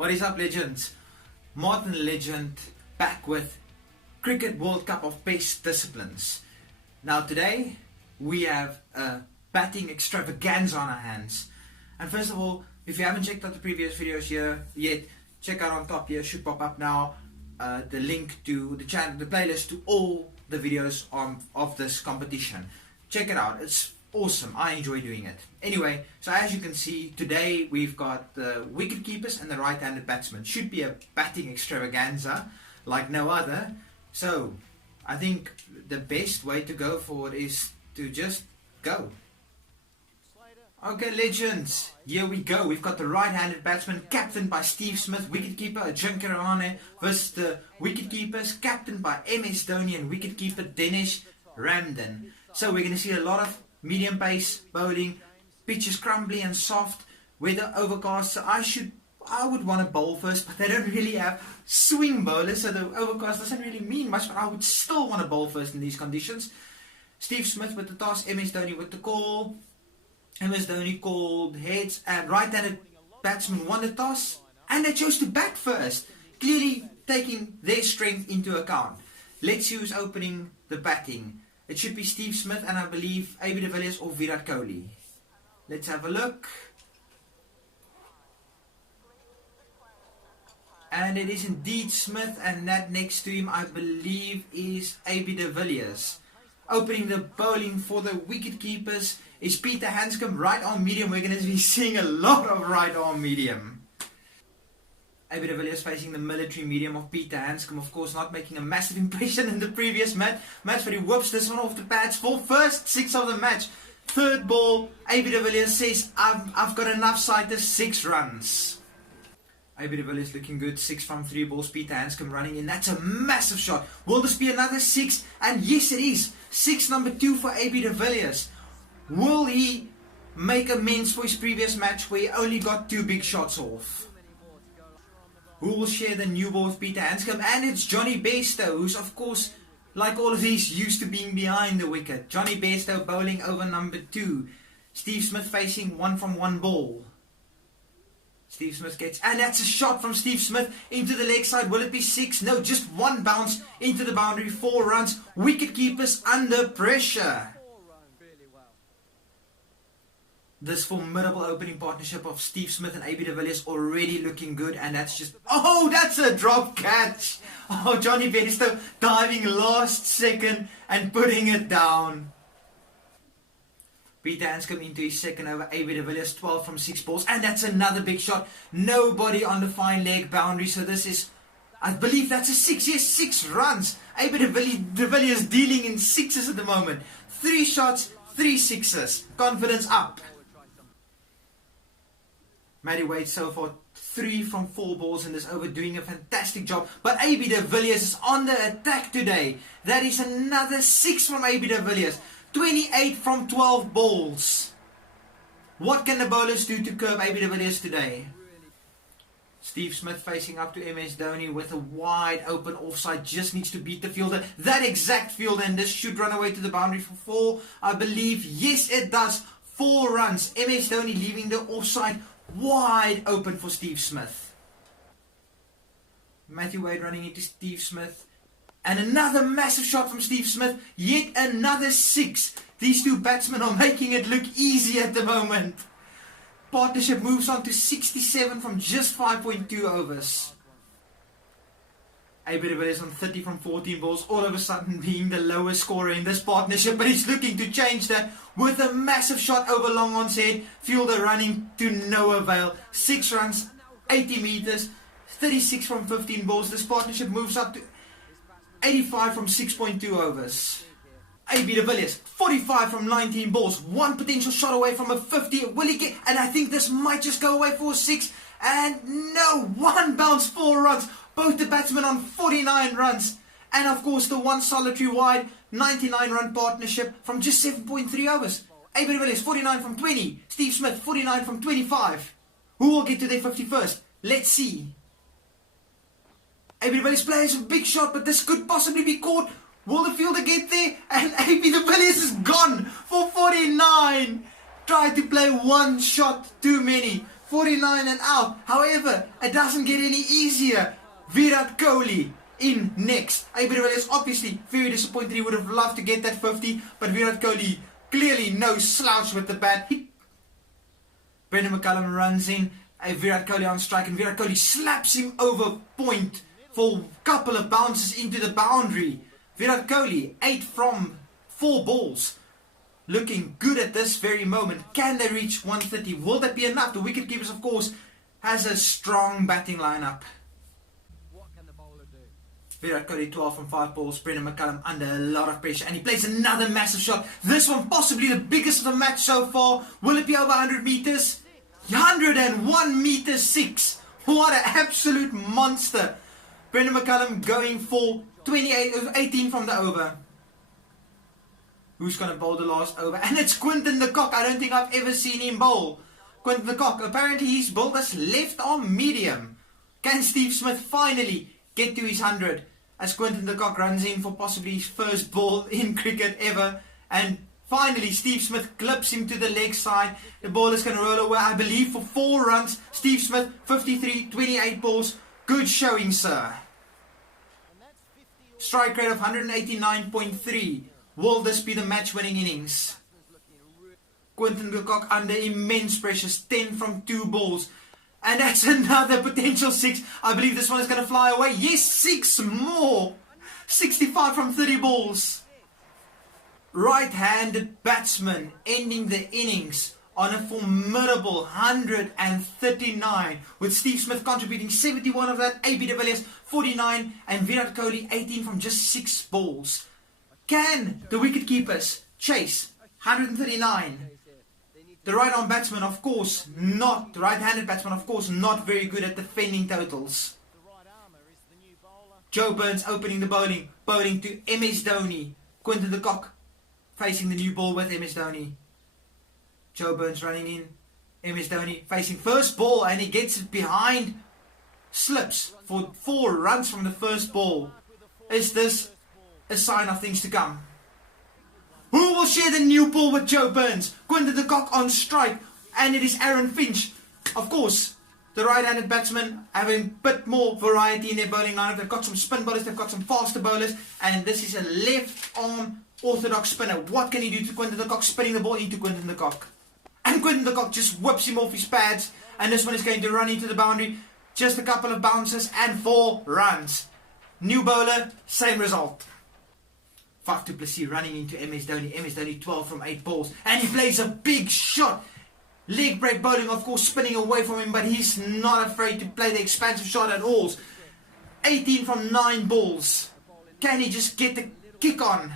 What is up, legends? Martin Legend back with Cricket World Cup of Best Disciplines. Now today we have a batting extravaganza on our hands. And first of all, if you haven't checked out the previous videos here yet, check out on top here, should pop up now, the link to the channel, the playlist to all the videos of this competition. Check it out, it's awesome. I enjoy doing it. Anyway, so as you can see, today we've got the wicket keepers and the right-handed batsman. Should be a batting extravaganza like no other. So I think the best way to go for it is to just go. Okay, legends, here we go. We've got the right-handed batsman captained by Steve Smith, wicketkeeper Ajinkya Rahane, versus the wicketkeepers captained by MS Dhoni and wicketkeeper Dinesh Ramdan. So we're going to see a lot of medium pace bowling, pitch is crumbly and soft, weather overcast, so I would want to bowl first, but they don't really have swing bowlers, so the overcast doesn't really mean much, but I would still want to bowl first in these conditions. Steve Smith with the toss, MS Dhoni with the call. MS Dhoni called heads, and right-handed batsman won the toss, and they chose to bat first, clearly taking their strength into account. Let's see who's opening the batting. It should be Steve Smith and I believe AB de Villiers or Virat Kohli. Let's have a look. And it is indeed Smith, and that next to him I believe is AB de Villiers. Opening the bowling for the wicket keepers is Peter Handscomb, right arm medium. We're going to be seeing a lot of right arm medium. AB de Villiers facing the military medium of Peter Handscomb, of course not making a massive impression in the previous match, but he whoops this one off the pads for first 6 of the match. Third ball, AB de Villiers says, I've got enough sighters, 6 runs. AB de Villiers looking good, 6 from 3 balls, Peter Handscomb running in, that's a massive shot. Will this be another 6? And yes it is, 6 number 2 for AB de Villiers. Will he make amends for his previous match where he only got 2 big shots off? Who will share the new ball with Peter Handscomb? And it's Johnny Bairstow, who's of course, like all of these, used to being behind the wicket. Johnny Bairstow bowling over number 2. Steve Smith facing 1 from 1 ball. Steve Smith gets, and that's a shot from Steve Smith into the leg side. Will it be 6? No, just 1 bounce into the boundary, 4 runs. Wicket keepers under pressure. This formidable opening partnership of Steve Smith and AB de Villiers already looking good, and that's just, oh, that's a drop catch. Oh, Johnny Bairstow diving last second and putting it down. Peter Handscomb into his second over, AB de Villiers 12 from 6 balls, and that's another big shot. Nobody on the fine leg boundary, so this is, I believe that's a 6, yes, 6 runs. AB de Villiers dealing in 6s at the moment. 3 shots, 3 6s. Confidence up. Matty Wade so far 3 from 4 balls in this over, doing a fantastic job. But AB de Villiers is on the attack today. That is another 6 from AB de Villiers. 28 from 12 balls. What can the bowlers do to curb AB de Villiers today? Steve Smith facing up to MS Dhoni with a wide open offside. Just needs to beat the fielder. That exact fielder, and this should run away to the boundary for 4. I believe, yes it does. 4 runs. MS Dhoni leaving the offside wide open for Steve Smith. Matthew Wade running into Steve Smith. And another massive shot from Steve Smith. Yet another 6. These 2 batsmen are making it look easy at the moment. Partnership moves on to 67 from just 5.2 overs. AB de Villiers on 30 from 14 balls, all of a sudden being the lowest scorer in this partnership, but he's looking to change that with a massive shot over long on's head. Fielder running to no avail. 6 runs, 80 meters, 36 from 15 balls. This partnership moves up to 85 from 6.2 overs. AB de Villiers, 45 from 19 balls, 1 potential shot away from a 50. Will he get, and I think this might just go away for a 6. And no, 1 bounce, 4 runs. Both the batsmen on 49 runs. And of course the 1 solitary wide 99 run partnership from just 7.3 overs. AB de Villiers 49 from 20. Steve Smith 49 from 25. Who will get to their 51st? Let's see. AB de Villiers plays a big shot, but this could possibly be caught. Will the fielder get there? And AB de Villiers is gone for 49. Tried to play 1 shot too many. 49 and out. However, it doesn't get any easier. Virat Kohli in next. AB de Villiers obviously very disappointed. He would have loved to get that 50, but Virat Kohli clearly no slouch with the bat. Brendan McCullum runs in. Virat Kohli on strike, and Virat Kohli slaps him over point for a couple of bounces into the boundary. Virat Kohli 8 from 4 balls. Looking good at this very moment. Can they reach 130? Will that be enough? The wicket keepers, of course, has a strong batting lineup. What can the bowler do? Virat Kohli 12 from 5 balls. Brendan McCullum under a lot of pressure, and he plays another massive shot. This one possibly the biggest of the match so far. Will it be over 100 meters? 101 meters 6. What an absolute monster. Brendan McCullum going for 18 from the over. Who's going to bowl the last over? And it's Quinton de Kock. I don't think I've ever seen him bowl. Quinton de Kock, apparently he's bowled as left arm medium. Can Steve Smith finally get to his 100? As Quinton de Kock runs in for possibly his first ball in cricket ever. And finally Steve Smith clips him to the leg side. The ball is going to roll away, I believe, for 4 runs. Steve Smith, 53, 28 balls. Good showing, sir. Strike rate of 189.3. Will this be the match-winning innings? Quinton de Kock under immense pressure, 10 from 2 balls. And that's another potential 6. I believe this one is going to fly away. Yes, 6 more. 65 from 30 balls. Right-handed batsman ending the innings on a formidable 139, with Steve Smith contributing 71 of that, AB de Villiers 49, and Virat Kohli 18 from just 6 balls. Can the wicket keepers chase 139? The right-arm batsman, of course, not. The right-handed batsman, of course, not very good at defending totals. Joe Burns opening the bowling. Bowling to MS Dhoni. Quinton de Kock facing the new ball with MS Dhoni. Joe Burns running in. MS Dhoni facing first ball, and he gets it behind. Slips for 4 runs from the first ball. Is this a sign of things to come? Who will share the new ball with Joe Burns? Quinton de Kock on strike, and it is Aaron Finch. Of course, the right-handed batsmen having a bit more variety in their bowling lineup. They've got some spin bowlers, they've got some faster bowlers, and this is a left-arm orthodox spinner. What can he do to Quinton de Kock? Spinning the ball into Quinton de Kock. And Quinton de Kock just whips him off his pads, and this one is going to run into the boundary. Just a couple of bounces and 4 runs. New bowler, same result. Faf du Plessis running into MS Dhoni. MS Dhoni 12 from 8 balls. And he plays a big shot. Leg break bowling, of course, spinning away from him, but he's not afraid to play the expansive shot at all. 18 from 9 balls. Can he just get the kick on?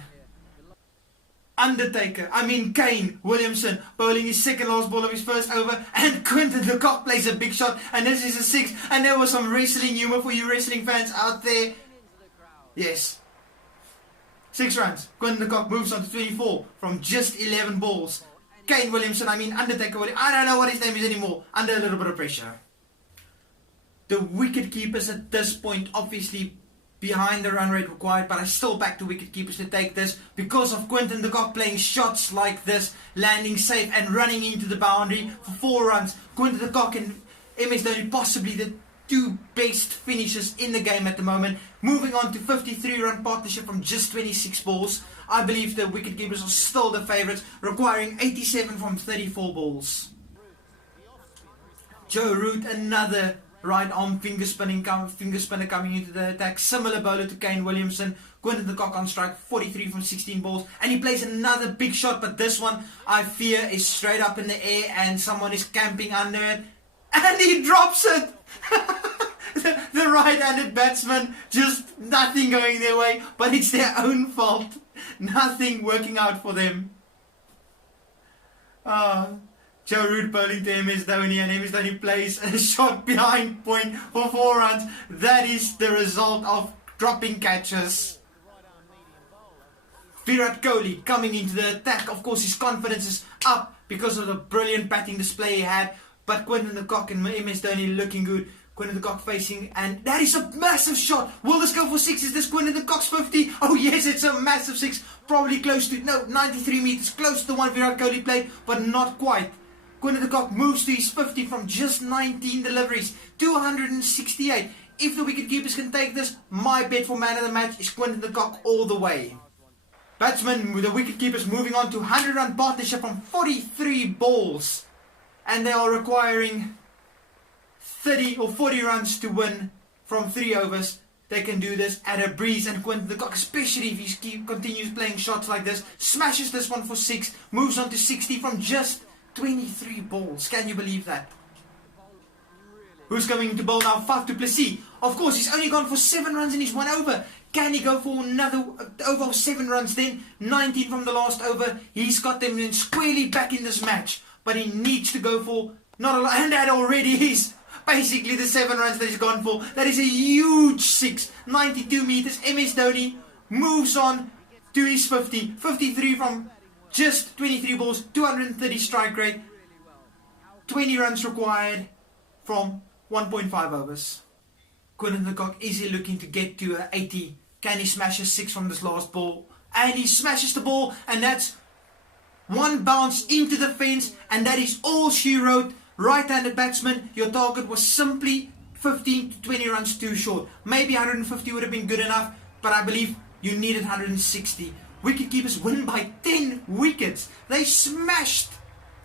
Kane Williamson bowling his second last ball of his first over, and Quinton de Kock plays a big shot, and this is a 6, and there was some wrestling humour for you wrestling fans out there. Yes. 6 runs. Quinton de Kock moves on to 24 from just 11 balls. Kane Williamson, Undertaker Williamson, I don't know what his name is anymore, under a little bit of pressure. The wicket keepers at this point obviously behind the run rate required, but I still back the wicket keepers to take this because of Quinton de Kock playing shots like this, landing safe and running into the boundary for 4 runs. Quinton de Kock and MS Dhoni possibly the 2 best finishers in the game at the moment. Moving on to 53-run partnership from just 26 balls. I believe the wicket keepers are still the favourites, requiring 87 from 34 balls. Joe Root, another right arm finger spinner coming into the attack. Similar bowler to Kane Williamson. Quinton de Kock on strike, 43 from 16 balls. And he plays another big shot, but this one I fear is straight up in the air and someone is camping under it. And he drops it! The right-handed batsman, just nothing going their way, but it's their own fault. Nothing working out for them. Joe Root bowling to MS Dhoni, and MS Dhoni plays a shot behind point for 4 runs. That is the result of dropping catches. Virat Kohli coming into the attack. Of course, his confidence is up because of the brilliant batting display he had. But Quinton de Kock and MS Dhoni looking good. Quinton de Kock facing, and that is a massive shot. Will this go for 6? Is this Quinton de Kock's 50? Oh yes, it's a massive 6. Probably close to, 93 meters. Close to the one Virat Kohli played, but not quite. Quinton de Kock moves to his 50 from just 19 deliveries, 268. If the wicketkeepers can take this, my bet for man of the match is Quinton de Kock all the way. Batsmen, the wicketkeepers moving on to 100-run partnership from 43 balls. And they are requiring 30 or 40 runs to win from 3 overs. They can do this at a breeze, and Quinton de Kock, especially if he continues playing shots like this, smashes this one for 6, moves on to 60 from just 23 balls. Can you believe that? Who's coming to bowl now? Faf du Plessis. Of course, he's only gone for 7 runs in his 1 over. Can he go for another over of 7 runs then? 19 from the last over. He's got them in squarely back in this match. But he needs to go for not a lot. And that already is basically the 7 runs that he's gone for. That is a huge 6. 92 meters. MS Dhoni moves on to his 50. 53 from just 23 balls. 230 strike rate. 20 runs required from 1.5 overs. Quinton de Kock easily looking to get to 80. Can he smash a 6 from this last ball? And he smashes the ball, and that's one bounce into the fence, and that is all she wrote. Right-handed batsman, your target was simply 15 to 20 runs too short. Maybe 150 would have been good enough, but I believe you needed 160. Wicketkeepers win by 10 wickets. They smashed.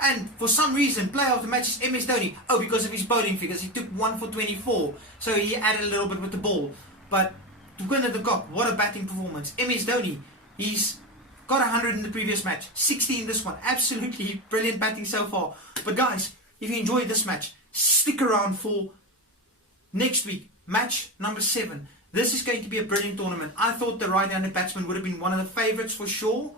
And for some reason, player of the match is MS Dhoni. Oh, because of his bowling figures. He took 1 for 24. So he added a little bit with the ball. But Quinton de Kock, what a batting performance. MS Dhoni, he's got 100 in the previous match. 60 in this one. Absolutely brilliant batting so far. But guys, if you enjoyed this match, stick around for next week. Match number 7. This is going to be a brilliant tournament. I thought the right-handed batsman would have been one of the favourites for sure.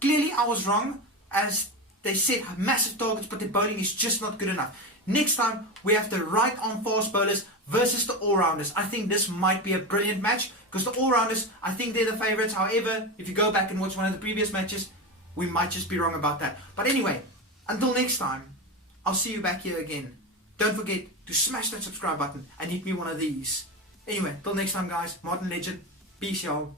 Clearly I was wrong, as they set massive targets, but their bowling is just not good enough. Next time, we have the right-arm fast bowlers versus the all-rounders. I think this might be a brilliant match, because the all-rounders, I think they're the favourites. However, if you go back and watch one of the previous matches, we might just be wrong about that. But anyway, until next time, I'll see you back here again. Don't forget to smash that subscribe button and hit me one of these. Anyway, till next time guys, Martin Legend, peace y'all.